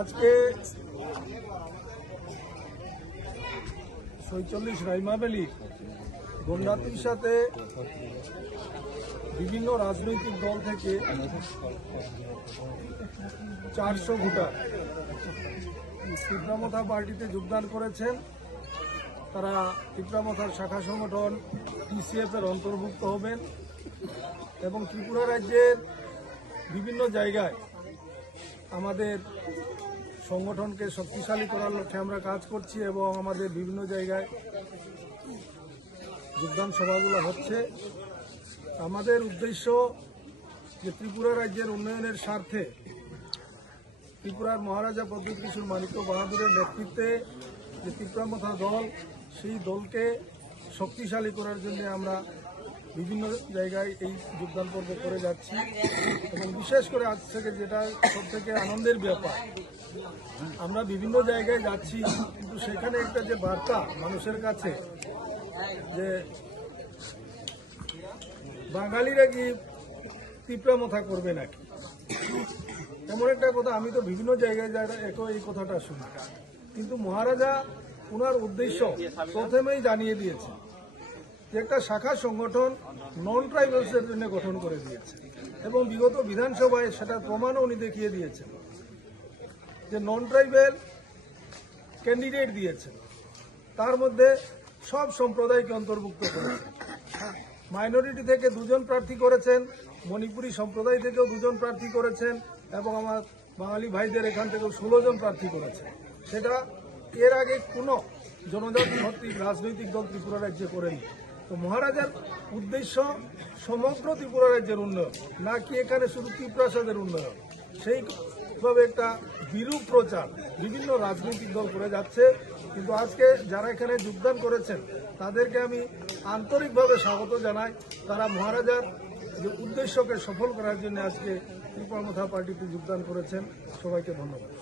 আজকে ৪৬ রাইমাবেলি গন্ডাতির সাথে বিভিন্ন রাজনৈতিক দল থেকে 400 ভোটার ত্রিপুরামথা পার্টিতে যোগদান করেছেন। তারা ত্রিপুরামথার শাখা সংগঠন TCF এর অন্তর্ভুক্ত হবেন এবং ত্রিপুরা রাজ্যের বিভিন্ন জায়গায় আমাদের সংগঠনকে শক্তিশালী করার লক্ষ্যে আমরা কাজ করছি এবং আমাদের বিভিন্ন জায়গায় যোগদান সভাগুলো হচ্ছে। আমাদের উদ্দেশ্য যে ত্রিপুরা রাজ্যের উন্নয়নের স্বার্থে ত্রিপুরার মহারাজা পদ্মকিশোর মাণিক্য বাহাদুরের নেতৃত্বে যে ত্রিপুরামথা দল, সেই দলকে শক্তিশালী করার জন্য আমরা বিভিন্ন জায়গায় এই যোগদান পর্ব করে যাচ্ছি এবং বিশেষ করে আজ থেকে যেটা সবথেকে আনন্দের ব্যাপার, আমরা বিভিন্ন জায়গায় যাচ্ছি কিন্তু সেখানে একটা যে বার্তা মানুষের কাছে যে বাঙালিরা কি ত্রিপুরামথা করবে নাকি, এমন একটা কথা আমি তো বিভিন্ন জায়গায় এই কথাটা শুনি। কিন্তু মহারাজা ওনার উদ্দেশ্য প্রথমেই জানিয়ে দিয়েছে যে একটা শাখা সংগঠন নন ট্রাইবালসের জন্য গঠন করে দিয়েছে এবং বিগত বিধানসভায় সেটার প্রমাণও উনি দেখিয়ে দিয়েছেন যে নন ট্রাইবেল ক্যান্ডিডেট দিয়েছেন, তার মধ্যে সব সম্প্রদায়কে অন্তর্ভুক্ত করেছেন। মাইনরিটি থেকে 2 জন প্রার্থী করেছেন, মণিপুরী সম্প্রদায় থেকেও 2 জন প্রার্থী করেছেন এবং আমার বাঙালি ভাইদের এখান থেকেও 16 জন প্রার্থী করেছেন। সেটা এর আগে কোনো জনজাতি ভিত্তিক রাজনৈতিক দল ত্রিপুরা রাজ্যে করেনি। তো মহারাজার উদ্দেশ্য সমগ্র ত্রিপুরা রাজ্যের উন্নয়ন, না কি এখানে শুধু ত্রিপ্রাসাদের উন্নয়ন। সেইভাবে একটা বিরূপ প্রচার বিভিন্ন রাজনৈতিক দল করে যাচ্ছে। কিন্তু আজকে যারা এখানে যোগদান করেছেন তাদেরকে আমি আন্তরিকভাবে স্বাগত জানাই। তারা মহারাজার যে উদ্দেশ্যকে সফল করার জন্য আজকে ত্রিপুরামথা পার্টিতে যোগদান করেছেন। সবাইকে ধন্যবাদ।